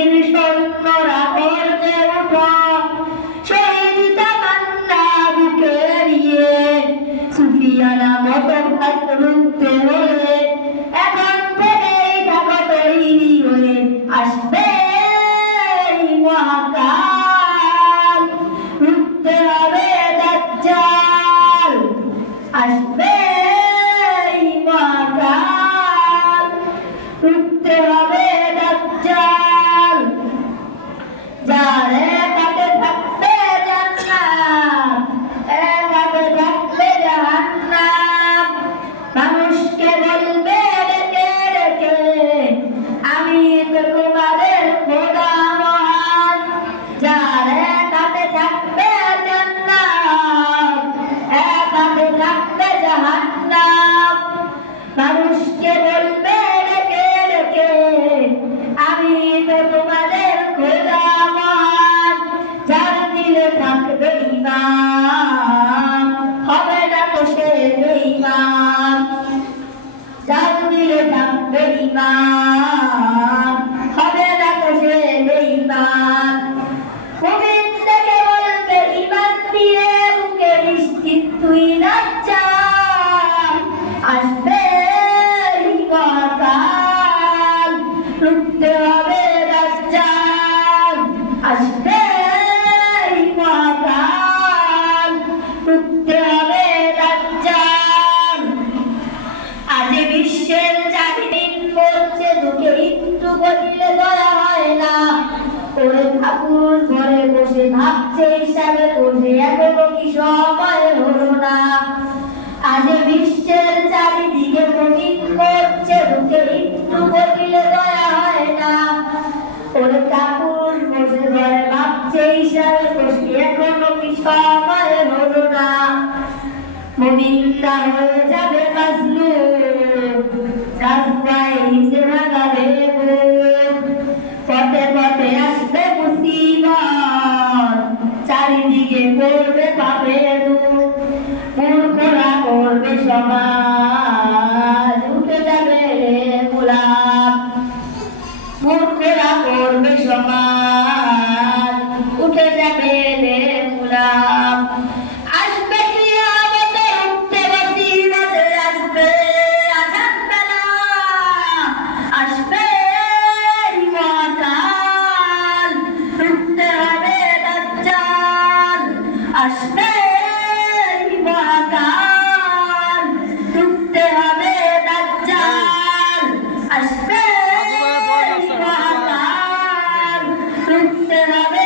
বীর সৈন্যরা গর্জে ওঠো, শহীদ তামান্না বুকে নিয়ে সুফিয়ানা মতো রুখতে হলে এখন থেকেই ঢাকা তৈরি হয়ে আসবে মহাকাল, রুখতে হবে দাজ্জাল, আসবে মহাকাল, রুখতে হবে দাজ্জাল। যার এক হাতে থাকবে জান্নাত, এক হাতে থাকবে জাহান্নাম, মানুষকে বলবে ডেকে ডেকে আমি তো তোমাদের খোদা মহান। যার এক হাতে থাকবে জান্নাত, এক হাতে থাকবে জাহান্নাম, মানুষকে বলবে ডেকে ডেকে আমি তো তোমাদের খোদা মহান। যার দিলে থাকবে ঈমান হবে না তো সে বেঈমান, যার দিলে থাকবে ঈমান হবে না তো সে বেঈমান। মুমিন থেকে বলবে ঈমান দিয়ে বুকে নিশ্চিত তুই দাজ্জাল, আসবে মহাকাল, রুখতে হবে দাজ্জাল, আসবে মহাকাল, রুখতে হবে দাজ্জাল। আজ বিশ্বের চারিদিন করছে দুঃখে একটু বলিলে দয়া হয় না, ওরে ঠাকুর ঘরে বসে ভাবছে হিসাবে বসে এখনো কি সময় হলো না। আজ বিশ্বের চারিদিকে প্রবীণ করছে দুঃখে একটু বলিলে দয়া হয় না, ওরে ঠাকুর বসে ঘরে ভাবছে হিসাবে বসে এখনো কি সময় হলো না। মুমিনটা হয়ে যাবে মাজলুম, রাস্তায় নিচে ভাগাবে বুক, পথে পথে আসবে মুসিবত, চারিদিকে করবে পাপের দুঃখ, মূর্খরা করবে সমাজ, উঠে যাবে গোলাপ, মূর্খরা করবে সমাজ, উঠে যাবে গোলাপ। আসবে কিয়ামতে উঠতে বসিরতে, আসবে আযাব বেলা, আসবে মহাকাল, রুখতে হবে দাজ্জাল, আসবে মহাকাল, রুখতে হবে দাজ্জাল, আসবে মহাকাল, রুখতে হবে